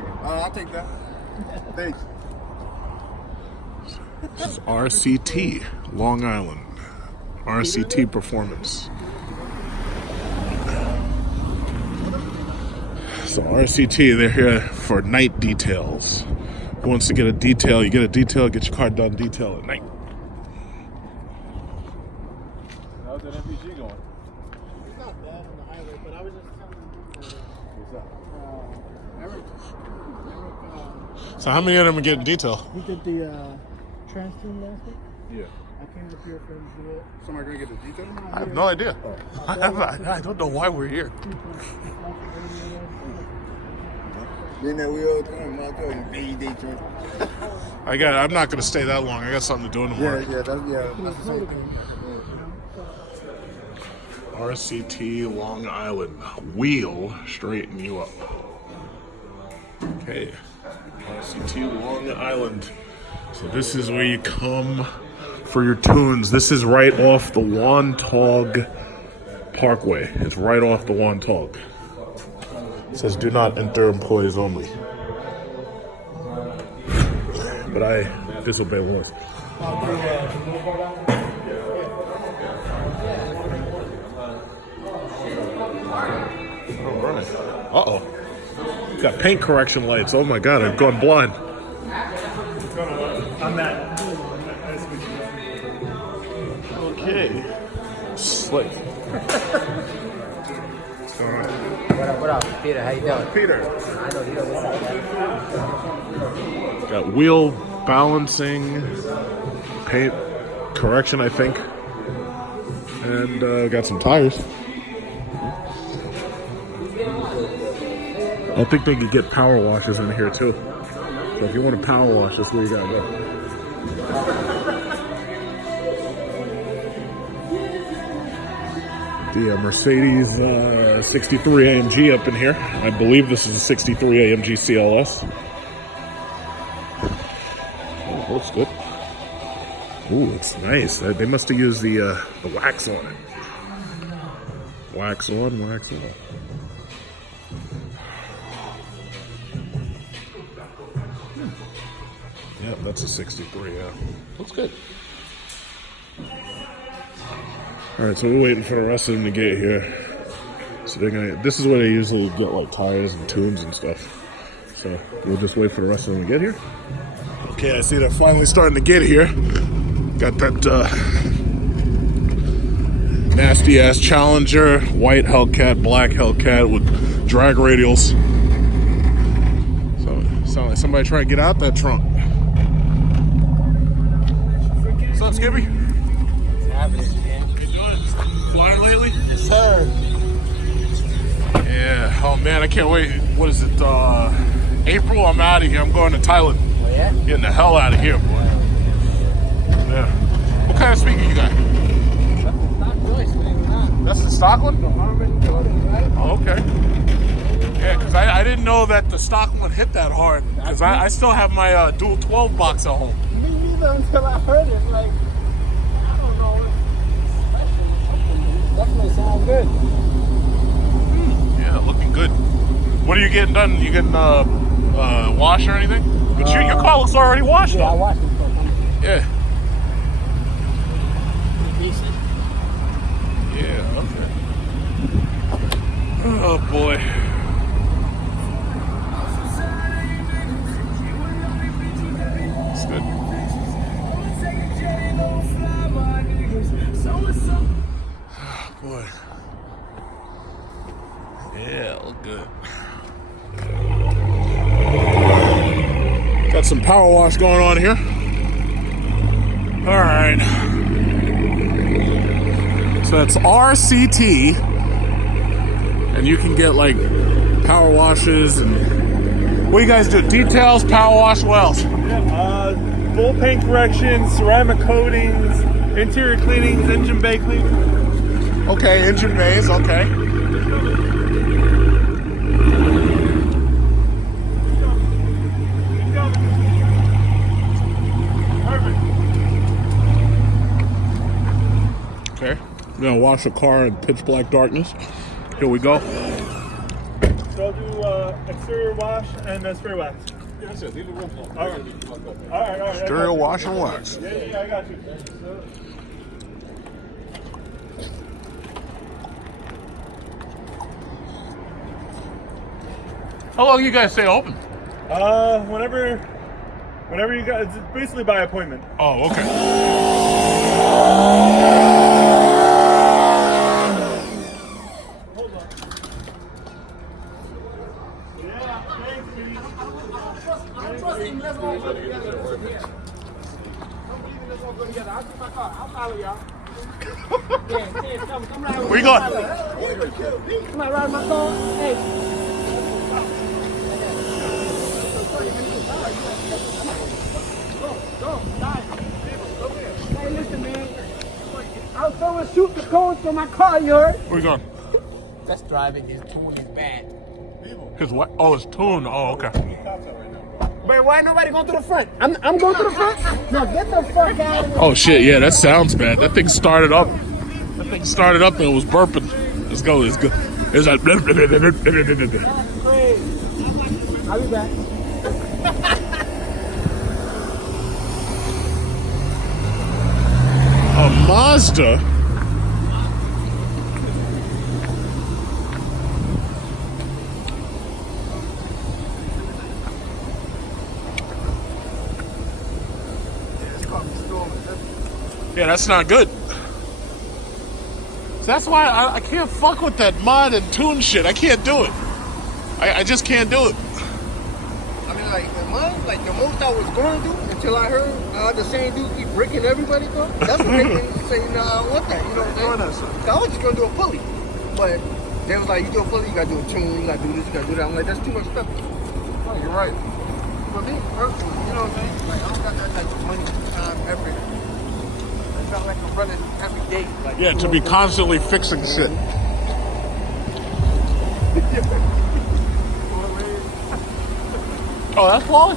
second. I'll take that. Thanks. This is RCT, Long Island. RCT Performance. So RCT, they're here for night details. Who wants to get a detail? You get a detail, get your car done detail at night. How's that MPG going? It's not bad on the highway, but I was just telling Eric, So how many of them are getting detail? we did the trans tune last week. Yeah. I came up here for him to do it. Somebody gonna get the detail? I have no idea. I don't know why we're here. Then that we all come, my cousin, I'm not going to stay that long. I got something to do in the morning. that's the same thing. RCT Long Island. Wheel straighten you up. Okay. RCT Long Island. So this is where you come for your tunes. This is right off the Wantagh Parkway. It's right off the Wantagh. It says do not enter, employees only. But I disobey laws. All right. Uh-oh. Got paint correction lights. Oh my God, I've gone blind. I'm Matt. Okay. Slick. What's going on? What up, Peter? How you doing? Peter. I know you don't listen. Got wheel balancing, paint correction, I think. And got some tires. I think they could get power washes in here too. So if you want a power wash, that's where you gotta go. The Mercedes 63 AMG up in here. I believe this is a 63 AMG CLS. Oh, looks good. Ooh, it's nice. They must have used the wax on it. Wax on, wax off. Yeah, that's a 63, yeah. Looks good. Alright, so we're waiting for the rest of them to get here. So they're gonna, this is where they usually get like tires and tunes and stuff. So we'll just wait for the rest of them to get here. Okay, I see they're finally starting to get here. Got that nasty ass Challenger, white Hellcat, black Hellcat with drag radials. So it sounds like somebody trying to get out that trunk. What's up, Skippy? What's happening, man? How you doing? Flying lately? Yes, sir. Yeah. Oh man, I can't wait. What is it? April. I'm out of here. I'm going to Thailand. Oh yeah? Getting the hell out of here, boy. Yeah. What kind of speaker you got? Not choice, man. That's the stock one? Oh, okay. Yeah, because I didn't know that the stock one hit that hard. Because I still have my dual 12 box at home. Me neither until I heard it. Like, I don't know. Definitely sound good. Yeah, looking good. What are you getting done? You getting wash or anything? But your car looks already washed. Yeah, I though. watched it. Yeah. Decent. Yeah, okay. Oh boy. It's good. Oh boy. Yeah, look good. Got some power wash going on here. All right. So that's RCT, and you can get like power washes and what do you guys do? Details, power wash, what else? Full paint corrections, ceramic coatings, interior cleanings, engine bay cleaning. Okay, engine bays, okay. Okay, I'm gonna wash a car in pitch black darkness. Here we go. So I'll do exterior wash and spray wax. Yeah, that's it. Leave the room for All right. All right. Stereo wash and wax. Yeah, I got you. How long you guys stay open? Whenever you guys, it's basically by appointment. Oh, okay. Hold on. Yeah, thanks, Pete. I'm trusting. Let's all go together. I'm believing let's all go together. I'll keep my car. I'll follow y'all. Yeah, come ride with Where you me. going? Come on, ride my car. Hey. Hey, listen, man. I was throwing shoot the cones from my car, you heard? Where you going? That's driving. His tune is bad. His what? Oh, his tune. Oh, okay. But why nobody going to the front? I'm going to the front? No, get the fuck out of here. Oh shit! Yeah, that sounds bad. That thing started up. And it was burping. Let's go. It's good. It's like. That's crazy. I'll be back. A Mazda. Yeah, that's not good. So that's why I can't fuck with that mod and tune shit. I can't do it. I just can't do it. I mean, like, the most I was going to do until I heard the same dude keep breaking everybody, though. That's what made me say, no, I don't want that. You know what I'm saying? I was just going to do a pulley. But they was like, you do a pulley, you got to do a tune, you got to do this, you got to do that. I'm like, that's too much stuff. Oh, you're right. For me, personally, you know what I'm saying? Like, I don't got that type of money, time, everything. It's not like I'm running every day. Like, Yeah, to be constantly fixing shit. Oh, that's Wally?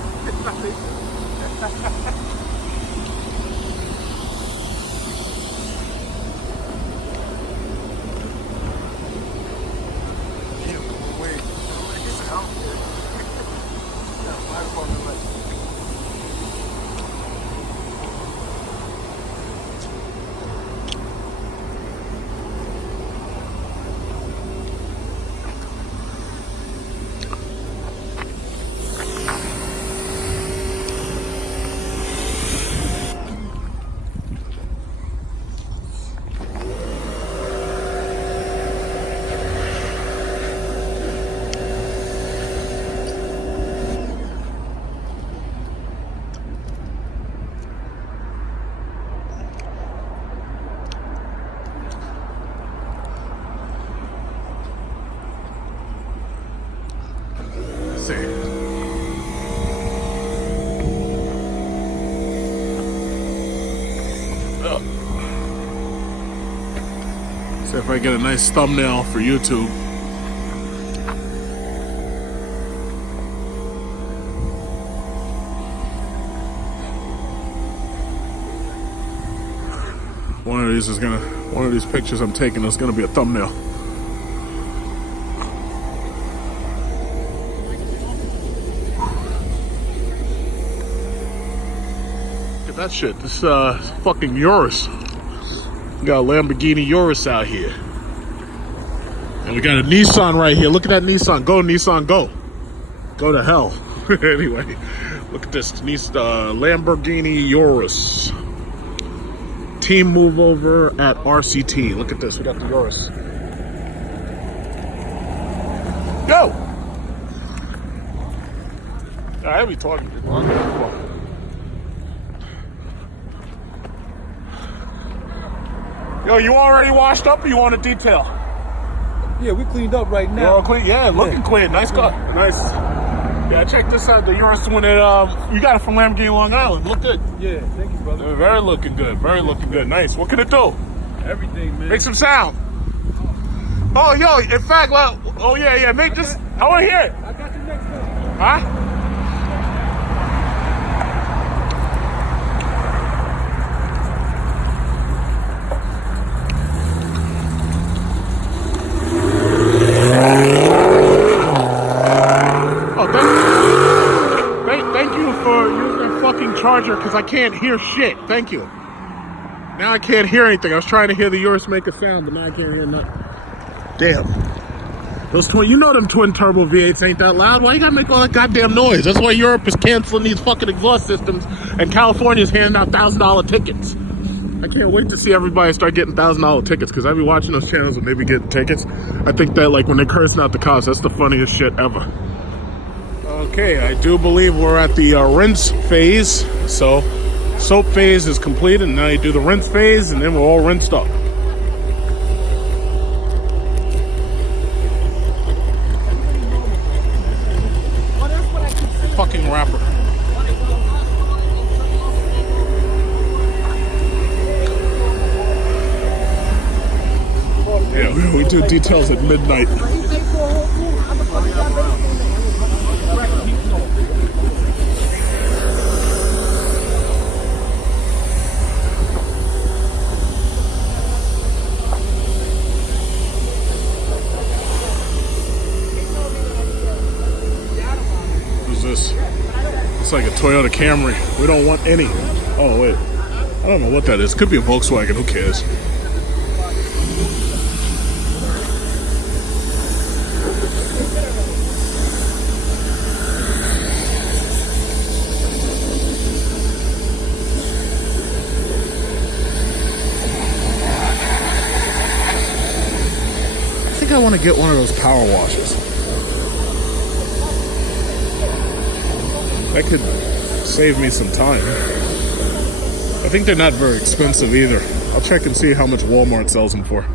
See if I get a nice thumbnail for YouTube. One of these pictures I'm taking is gonna be a thumbnail. Look at that shit. This fucking Urus. We got a Lamborghini Urus out here. And we got a Nissan right here. Look at that Nissan. Go, Nissan, go. Go to hell. Anyway, look at this Lamborghini Urus. Team move over at RCT. Look at this. We got the Urus. Go! I'll be talking to you. Yo, you already washed up or you want a detail? Yeah, we cleaned up right You now. all clean? Yeah, looking clean. Nice car. Nice. Yeah, check this out. The Urus one that you got it from Lamborghini Long Island. Look good. Yeah, thank you, brother. Very looking good. Very looking good. Nice. What can it do? Everything, man. Make some sound. Oh, yo, in fact, well, oh yeah, make this. I want to hear it. I got you next time. Huh? you for using that fucking charger because I can't hear shit. Thank you. Now I can't hear anything. I was trying to hear the Urus make a sound, but now I can't hear nothing. Damn. Those twin, you know them twin turbo V8s ain't that loud. Why you gotta make all that goddamn noise? That's why Europe is canceling these fucking exhaust systems and California's handing out $1,000 tickets. I can't wait to see everybody start getting $1,000 tickets because I be watching those channels when they be getting tickets. I think that like when they're cursing out the cops, that's the funniest shit ever. Okay, I do believe we're at the rinse phase. So soap phase is completed, and now you do the rinse phase, and then we're all rinsed up. Fucking rapper. Yeah, we do details at midnight. Who's this? It's like a Toyota Camry. We don't want any. Oh, wait. I don't know what that is. Could be a Volkswagen. Who cares? I want to get one of those power washers. That could save me some time. I think they're not very expensive either. I'll check and see how much Walmart sells them for.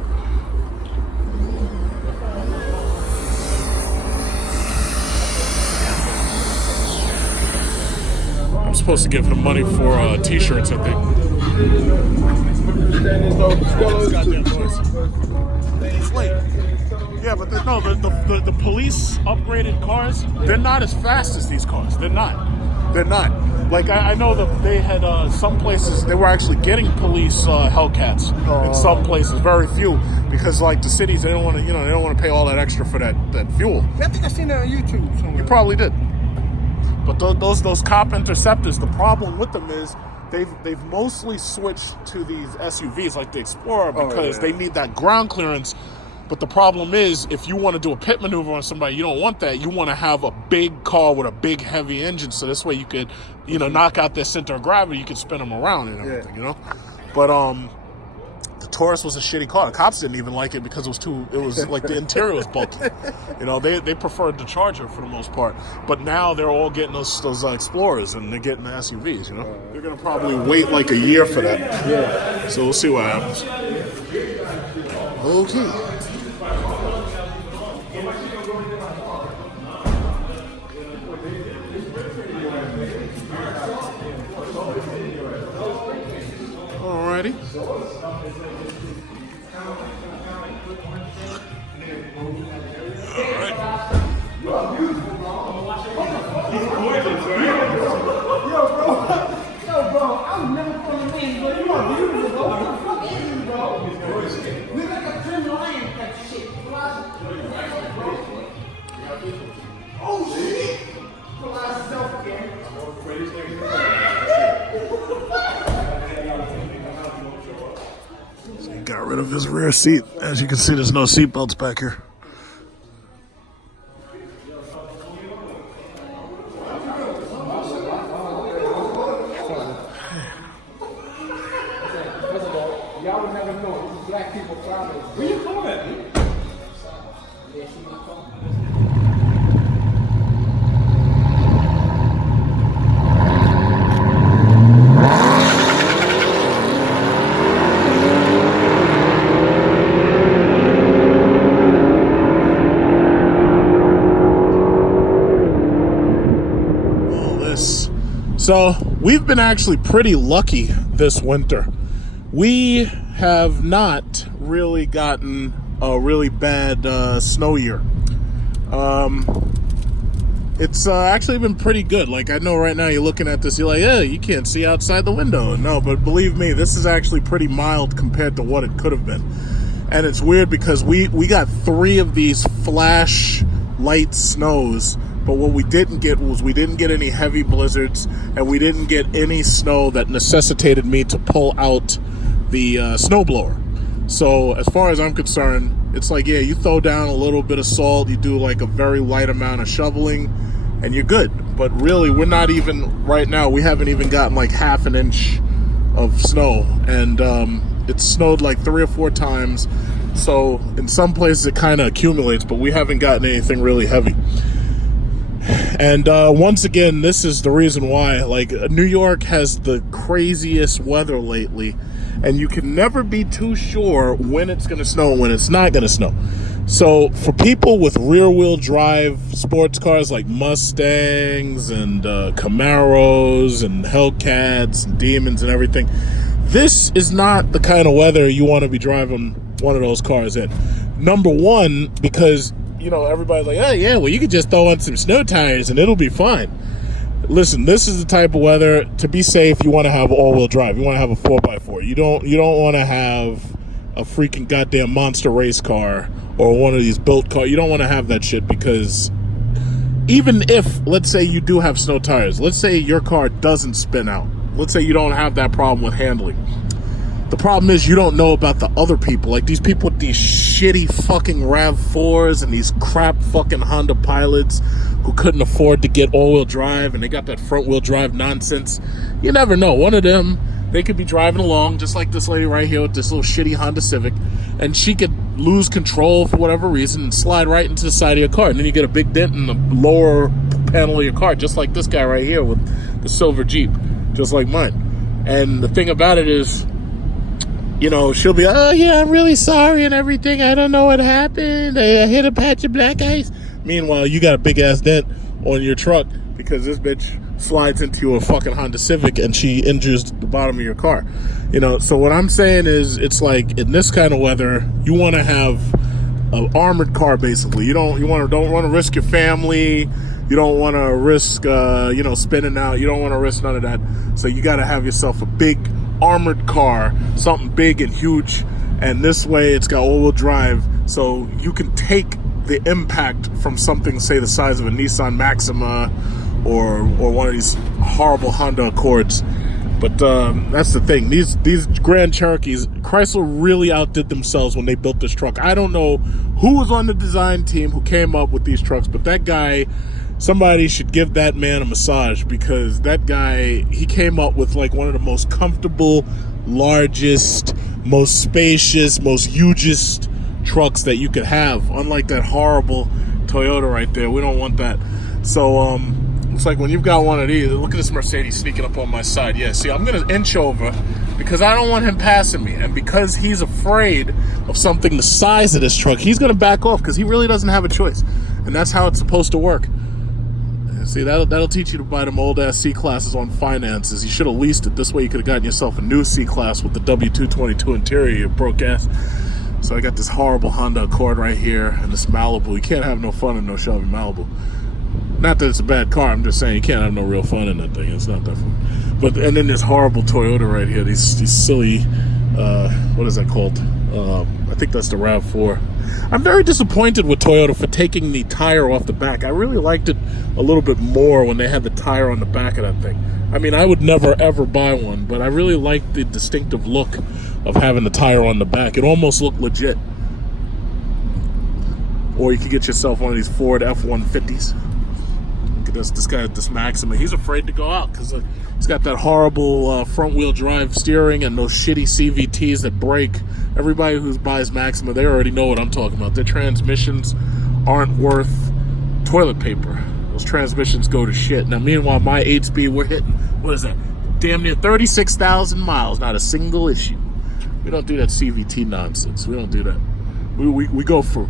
I'm supposed to give him money for t-shirts, I think. Goddamn noise. It's late. Yeah, but the police upgraded cars, they're not as fast as these cars. They're not. They're not. Like, I know that they had some places, they were actually getting police Hellcats in some places, very few, because, like, the cities, they don't want to, they don't want to pay all that extra for that fuel. I think I seen that on YouTube somewhere. You probably did. But those cop interceptors, the problem with them is they've mostly switched to these SUVs like the Explorer because they need that ground clearance. But the problem is, if you want to do a pit maneuver on somebody, you don't want that. You want to have a big car with a big, heavy engine, so this way you could, knock out their center of gravity. You could spin them around and everything, But the Taurus was a shitty car. The cops didn't even like it because it was like the interior was bulky. They preferred the Charger for the most part. But now they're all getting those Explorers and they're getting the SUVs. They're gonna probably wait like a year for that. Yeah. So we'll see what happens. Okay. Alrighty. So he got rid of his rear seat. As you can see, there's no seat belts back here. Y'all would never know. This is black people problem. Where you coming at? Yeah, see my phone. So we've been actually pretty lucky this winter. We have not really gotten a really bad snow year. It's actually been pretty good. Like, I know right now you're looking at this, you're like, yeah, you can't see outside the window. No, but believe me, this is actually pretty mild compared to what it could have been. And it's weird because we got 3 of these flash light snows But what we didn't get was we didn't get any heavy blizzards, and we didn't get any snow that necessitated me to pull out the snowblower. So as far as I'm concerned, it's like, yeah, you throw down a little bit of salt, you do like a very light amount of shoveling, and you're good. But really, we're not even, right now, we haven't even gotten like half an inch of snow. And it's snowed like 3 or 4 times. So in some places it kind of accumulates, but we haven't gotten anything really heavy. And once again, this is the reason why, like, New York has the craziest weather lately, and you can never be too sure when it's going to snow and when it's not going to snow. So for people with rear-wheel drive sports cars like Mustangs and Camaros and Hellcats and Demons and everything, this is not the kind of weather you want to be driving one of those cars in. Number one, because, you know, everybody's like, oh yeah, well, you could just throw on some snow tires and it'll be fine. Listen, this is the type of weather, to be safe, you want to have all-wheel drive. You want to have a 4x4. You don't want to have a freaking goddamn monster race car or one of these built cars. You don't want to have that shit, because even if, let's say you do have snow tires, let's say your car doesn't spin out, let's say you don't have that problem with handling. The problem is you don't know about the other people, like these people with these shitty fucking RAV4s and these crap fucking Honda Pilots who couldn't afford to get all-wheel drive, and they got that front-wheel drive nonsense. You never know. One of them, they could be driving along just like this lady right here with this little shitty Honda Civic, and she could lose control for whatever reason and slide right into the side of your car, and then you get a big dent in the lower panel of your car, just like this guy right here with the silver Jeep, just like mine. And the thing about it is, you know, she'll be, oh yeah, I'm really sorry and everything, I don't know what happened, I hit a patch of black ice. Meanwhile, you got a big ass dent on your truck because this bitch slides into a fucking Honda Civic and she injures the bottom of your car. You know, so what I'm saying is, it's like, in this kind of weather, you want to have an armored car, basically. You don't want to risk your family. You don't want to risk, you know, spinning out. You don't want to risk none of that. So you got to have yourself a big armored car, something big and huge. And this way, it's got all-wheel drive, so you can take the impact from something, say, the size of a Nissan Maxima or one of these horrible Honda Accords. But that's the thing. These Grand Cherokees, Chrysler really outdid themselves when they built this truck. I don't know who was on the design team who came up with these trucks, but that guy, somebody should give that man a massage, because that guy, he came up with like one of the most comfortable, largest, most spacious, most hugest trucks that you could have, unlike that horrible Toyota right there. We don't want that. So it's like when you've got one of these, look at this Mercedes sneaking up on my side. Yeah, see, I'm gonna inch over because I don't want him passing me, and because he's afraid of something the size of this truck, he's gonna back off because he really doesn't have a choice, and that's how it's supposed to work. See, that'll teach you to buy them old ass C-classes on finances. You should have leased it. This way you could have gotten yourself a new C-class with the W222 interior, you broke ass. So I got this horrible Honda Accord right here and this Malibu. You can't have no fun in no Chevy Malibu. Not that it's a bad car, I'm just saying you can't have no real fun in that thing. It's not that fun. But, and then this horrible Toyota right here, these silly, what is that called? I think that's the RAV4. I'm very disappointed with Toyota for taking the tire off the back. I really liked it a little bit more when they had the tire on the back of that thing. I mean, I would never ever buy one, but I really liked the distinctive look of having the tire on the back. It almost looked legit. Or you could get yourself one of these Ford F-150s. Look at this guy, this Maxima. He's afraid to go out because he's got that horrible front-wheel drive steering and those shitty CVTs that break. Everybody who buys Maxima, they already know what I'm talking about. Their transmissions aren't worth toilet paper. Those transmissions go to shit. Now, meanwhile, my 8-speed, we're hitting, what is that? Damn near 36,000 miles. Not a single issue. We don't do that CVT nonsense. We don't do that. We go for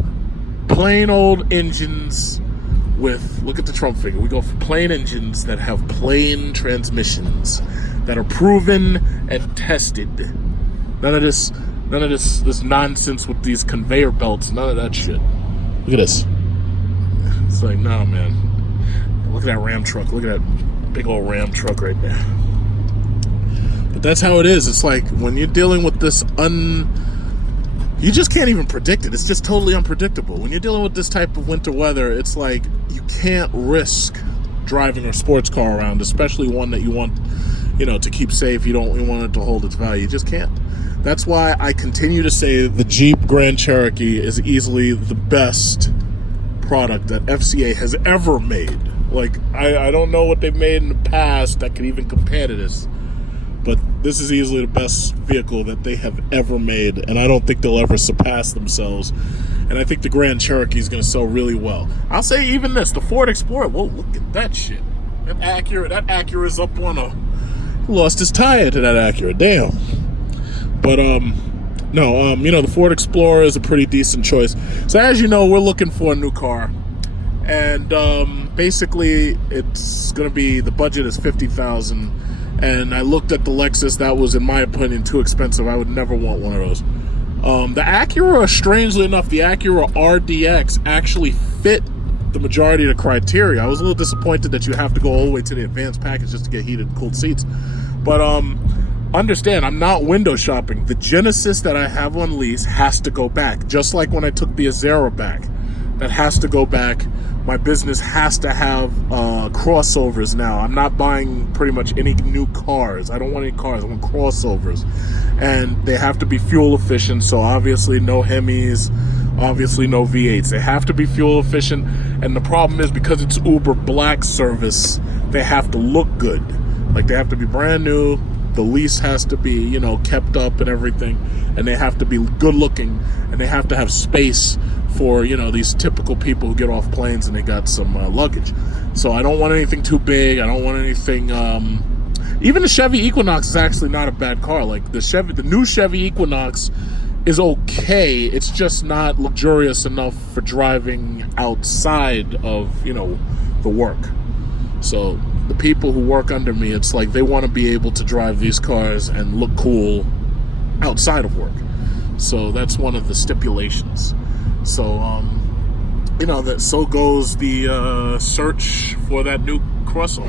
plain old engines with, look at the Trump figure. We go for plain engines that have plain transmissions that are proven and tested. None of this nonsense with these conveyor belts. None of that shit. Look at this. It's like, no, man. Look at that Ram truck. Look at that big old Ram truck right there. But that's how it is. It's like when you're dealing with this you just can't even predict it. It's just totally unpredictable. When you're dealing with this type of winter weather, it's like you can't risk driving a sports car around, especially one that you want, to keep safe. You want it to hold its value. You just can't. That's why I continue to say the Jeep Grand Cherokee is easily the best product that FCA has ever made. Like, I don't know what they've made in the past that could even compare to this. But this is easily the best vehicle that they have ever made, and I don't think they'll ever surpass themselves. And I think the Grand Cherokee is going to sell really well. I'll say even this, the Ford Explorer. Whoa, look at that shit. That Acura's up on he lost his tire to that Acura. Damn. But the Ford Explorer is a pretty decent choice. So as you know, we're looking for a new car, and basically it's going to be, the budget is $50,000. And I looked at the Lexus. That was, in my opinion, too expensive. I would never want one of those. The Acura, strangely enough, the Acura RDX actually fit the majority of the criteria. I was a little disappointed that you have to go all the way to the advanced package just to get heated and cooled seats. But understand, I'm not window shopping. The Genesis that I have on lease has to go back. Just like when I took the Azera back. That has to go back. My business has to have crossovers now. I'm not buying pretty much any new cars. I don't want any cars. I want crossovers. And they have to be fuel efficient. So obviously no Hemis, obviously no V8s. They have to be fuel efficient. And the problem is, because it's Uber Black service, they have to look good. Like, they have to be brand new. The lease has to be, kept up and everything. And they have to be good looking. And they have to have space for, these typical people who get off planes and they got some luggage. So I don't want anything too big. I don't want anything, even the Chevy Equinox is actually not a bad car. Like, the new Chevy Equinox is okay. It's just not luxurious enough for driving outside of, the work. So the people who work under me, it's like they want to be able to drive these cars and look cool outside of work. So that's one of the stipulations. So, so goes the search for that new crossover.